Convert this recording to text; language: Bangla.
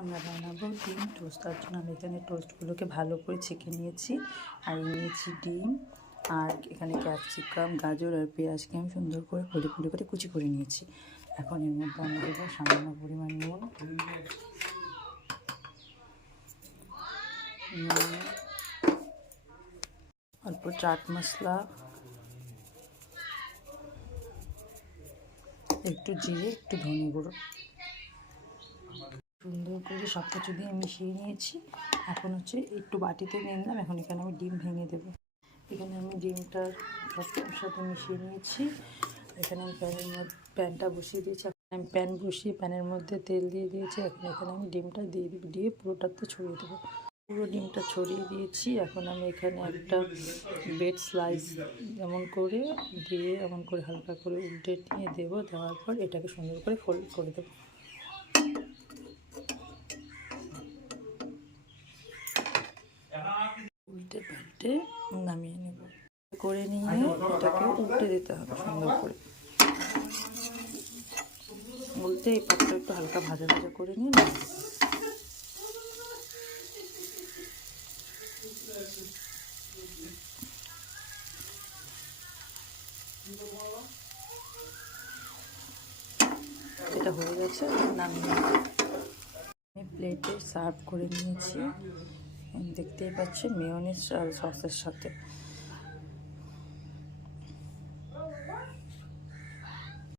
আমরা বানাবো ডিম টোস্ট। তার জন্য আমি এখানে টোস্টগুলোকে ভালো করে ছেঁকে নিয়েছি, আর নিয়েছি ডিম, আর এখানে ক্যাপসিকাম, গাজর আর পেঁয়াজকে আমি সুন্দর করে ফলি ফলি করে কুচি করে নিয়েছি। এখন এর মধ্যে আমি দেবো সামান্য পরিমাণ নুন, অল্প চাট মশলা, একটু জিরে, একটু ধনে গুঁড়ো, সুন্দর করে সব কিছু দিয়ে মিশিয়ে নিয়েছি। এখন হচ্ছে একটু বাটিতে নিয়ে নিলাম। এখন এখানে আমি ডিম ভেঙে দেবো। এখানে আমি ডিমটা সব সাথে মিশিয়ে নিয়েছি। এখানে আমি প্যানটা বসিয়ে দিয়েছি। আমি প্যান বসিয়ে প্যানের মধ্যে তেল দিয়ে দিয়েছি। এখন এখানে আমি ডিমটা দিয়ে পুরোটাতে ছড়িয়ে দেবো। পুরো ডিমটা ছড়িয়ে দিয়েছি। এখন আমি এখানে একটা ব্রেড স্লাইস এমন করে দিয়ে এমন করে হালকা করে উল্টে নিয়ে দেবো। দেওয়ার পর এটাকে সুন্দর করে ফোল্ড করে দেবো। উল্টে পাল্টে নামিয়ে নেব। করে নিয়ে এটাকে উল্টে দিতে হবে সুন্দর করে। উল্টে এই পাটটা একটু হালকা ভাজা ভাজা করে নিয়ে নেব। এটা হয়ে গেছে, নামিয়ে আমি প্লেটে সার্ভ করে নিয়েছি। দেখতেই পাচ্ছি মেয়োনিজ আর সসের সাথে।